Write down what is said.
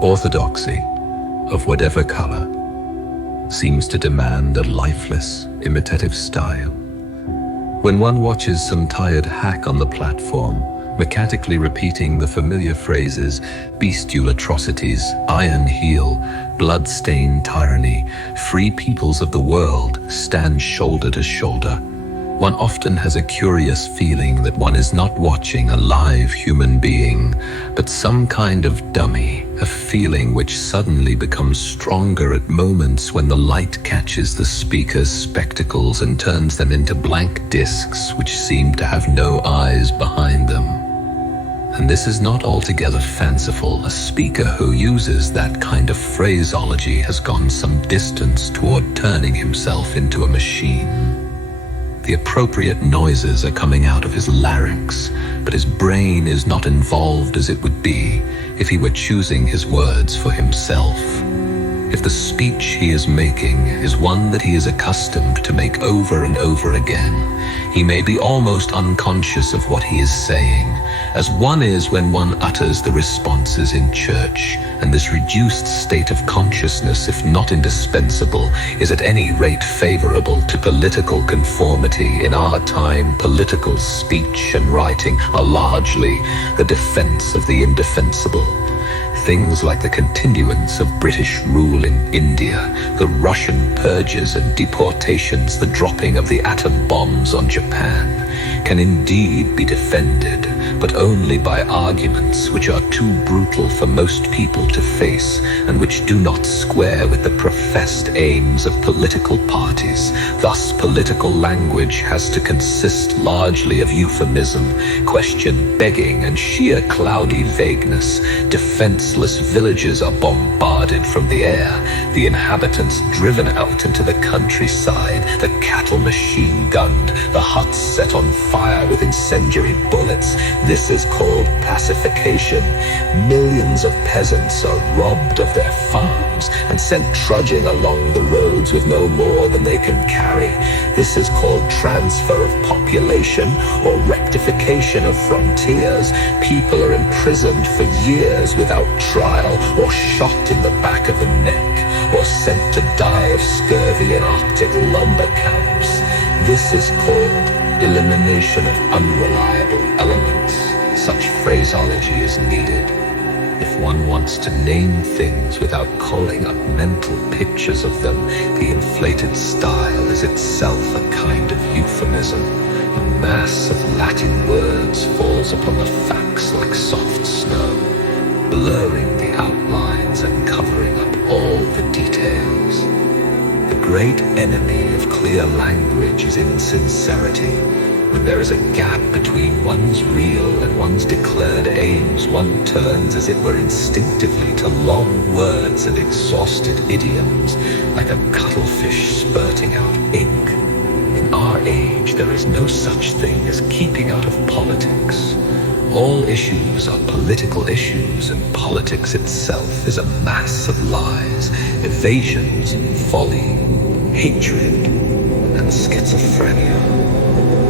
Orthodoxy, of whatever color, seems to demand a lifeless, imitative style. When one watches some tired hack on the platform, mechanically repeating the familiar phrases, bestial atrocities, iron heel, blood-stained tyranny, free peoples of the world stand shoulder to shoulder, one often has a curious feeling that one is not watching a live human being, but some kind of dummy, a feeling which suddenly becomes stronger at moments when the light catches the speaker's spectacles and turns them into blank discs which seem to have no eyes behind them. And this is not altogether fanciful. A speaker who uses that kind of phraseology has gone some distance toward turning himself into a machine. The appropriate noises are coming out of his larynx, but his brain is not involved as it would be if he were choosing his words for himself. If the speech he is making is one that he is accustomed to make over and over again, he may be almost unconscious of what he is saying, as one is when one utters the responses in church, and this reduced state of consciousness, if not indispensable, is at any rate favorable to political conformity. In our time, political speech and writing are largely the defense of the indefensible. Things like the continuance of British rule in India, the Russian purges and deportations, the dropping of the atom bombs on Japan, can indeed be defended, but only by arguments which are too brutal for most people to face and which do not square with the professed aims of political parties. Thus, political language has to consist largely of euphemism, question begging, and sheer cloudy vagueness. Defenseless villages are bombarded from the air, the inhabitants driven out into the countryside, the cattle machine gunned, the huts set on fire with incendiary bullets. This is called pacification. Millions of peasants are robbed of their farms and sent trudging along the roads with no more than they can carry. This is called transfer of population or rectification of frontiers. People are imprisoned for years without trial, or shot in the back of the neck, or sent to die of scurvy in Arctic lumber camps. This is called elimination of unreliable elements. Such phraseology is needed if one wants to name things without calling up mental pictures of them. The inflated style is itself a kind of euphemism. A mass of Latin words falls upon the facts like soft snow, blurring the outlines and covering up all the details. The great enemy of clear language is insincerity. When there is a gap between one's real and one's declared aims, one turns as it were instinctively to long words and exhausted idioms, like a cuttlefish spurting out ink. In our age, there is no such thing as keeping out of politics. All issues are political issues, and politics itself is a mass of lies, evasions, folly, hatred, and schizophrenia.